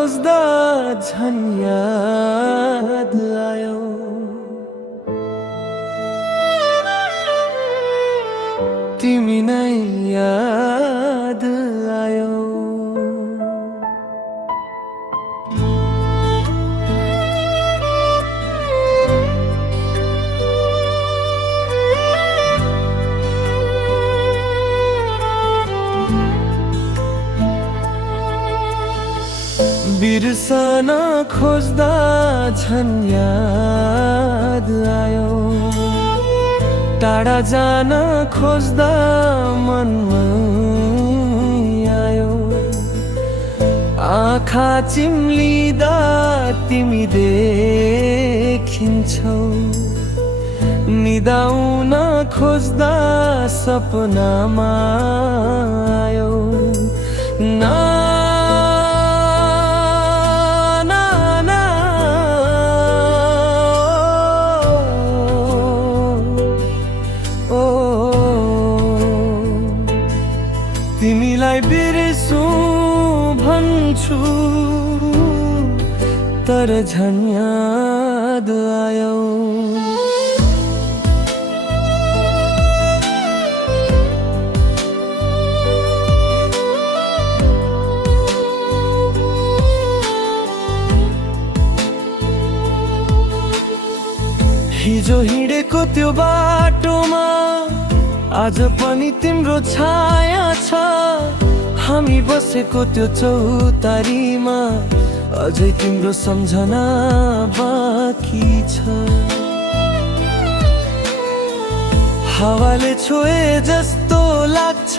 खोज्दा झन् याद आयो। तिमी नै याद आयो। बिर्सन खोज्दा झन् याद आयो। टाढा जान खोज्दा मनमा आयो। आँखा चिम्लिँदा तिमी देखिन्छौ। निदाउन खोज्दा सपनामा आयो। ना तिमीलाई बिर्सु भन्छु तर झन् याद आयो। हिजो हिँडेको त्यो बाटोमा आज पनि तिम्रो छाया छ। हामी बसेको त्यो चौतारीमा अझै तिम्रो सम्झना बाँकी छ। हावाले छोए जस्तो लाग्छ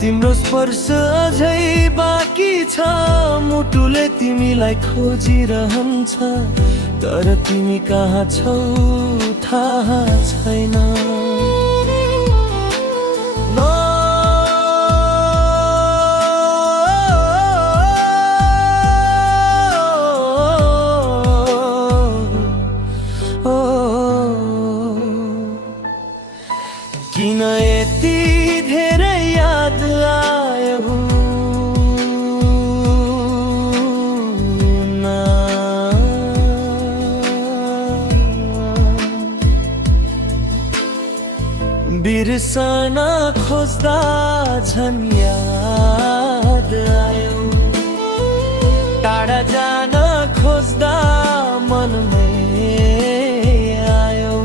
तिम्रो स्पर्श अझै बाँकी छ। मुटुले तिमीलाई खोजिरहन्छ तर तिमी कहाँ छौ थाहा छैन। किन यति धेरै याद आयो ना। बिर्सन खोज्दा झन् याद आयो। टाढा जान खोज्दा मनमै आयो।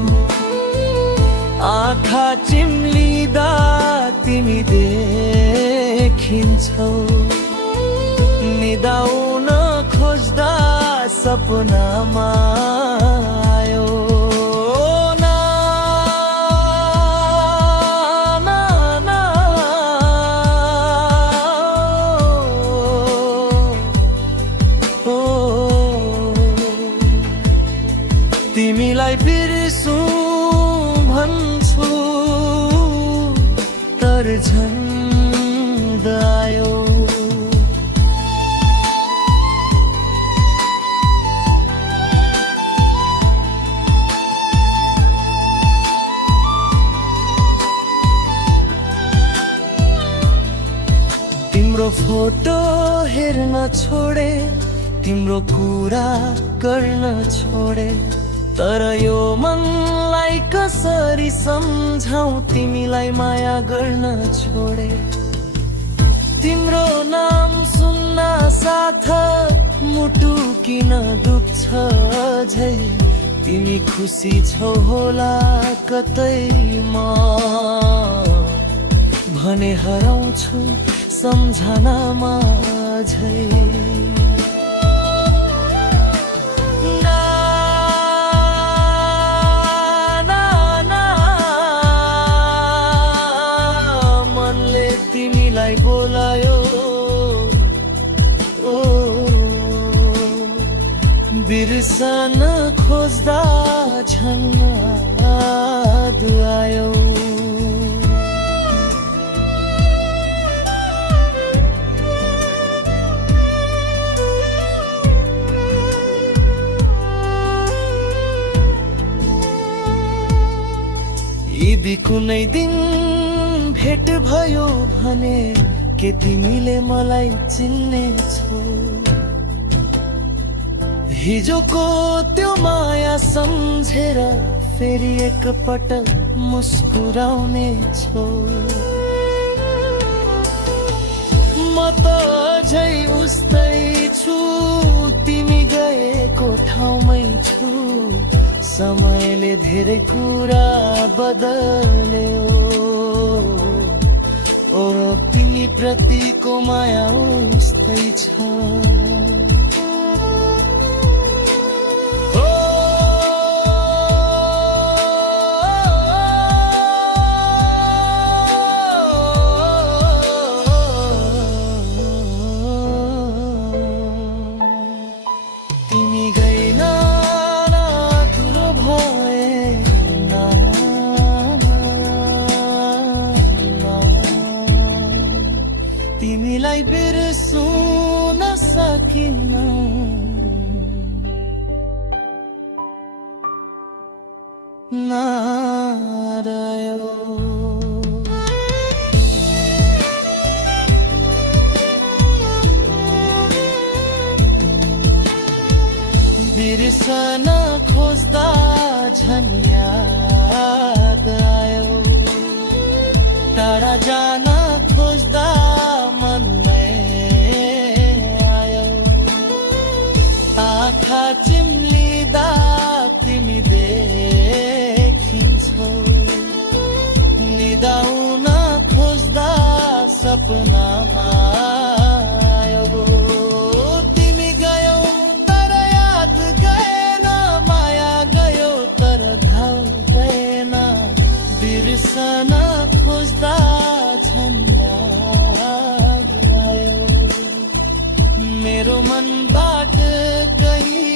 आँखा चिम्लिँदा तिमी देखिन्छौ। निदाउन खोज्दा सपनामा आयो। ना, ना, ना, ओ, तिमीलाई बिर्सु भन्छु तर झन् आयो। तिम्रो फोटो हेर्न छोडे तिम्रो कुरा गर्न छोडे तर यो मनलाई कसरी सम्झाउ तिमीलाई माया गर्न छोडे। तिम्रो नाम सुन्न साथ मुटु किन दुख्छ झै। तिमी खुसी छौ होला कतै म भने हराउँछु सम्झनामा झै। तिमीलाई बोलायो ओ बिर्सन खोज्दा झन् याद आयो। यदि कुनै दिन भेट भयो भने के तिमीले मलाई चिन्ने छौ। हिजोको त्यो माया सम्झेर फेरि एकपटक मुस्कुराउने छौ। म त अझै उस्तै छु, तिमी गएको ठाउँमै छु। समयले धेरै कुरा बदल्यो, ओ तिमी प्रतिको माया उस्तै छ। तिमीलाई बिर्सन सकिन नारायो। बिर्सन खोज्दा झन् याद आयो, टाढा जान खोज्दा मनमै आयो। आँखा चिम्लिँदा तिमी देखिन्छौ, निदाउन खोज्दा सपनामा आयो। तिमी गयौ तर याद गएन, माया गयो तर घाउ गएन। बिर्सन खोज्दा झन् याद आयो, मेरो मनबाट कहीँ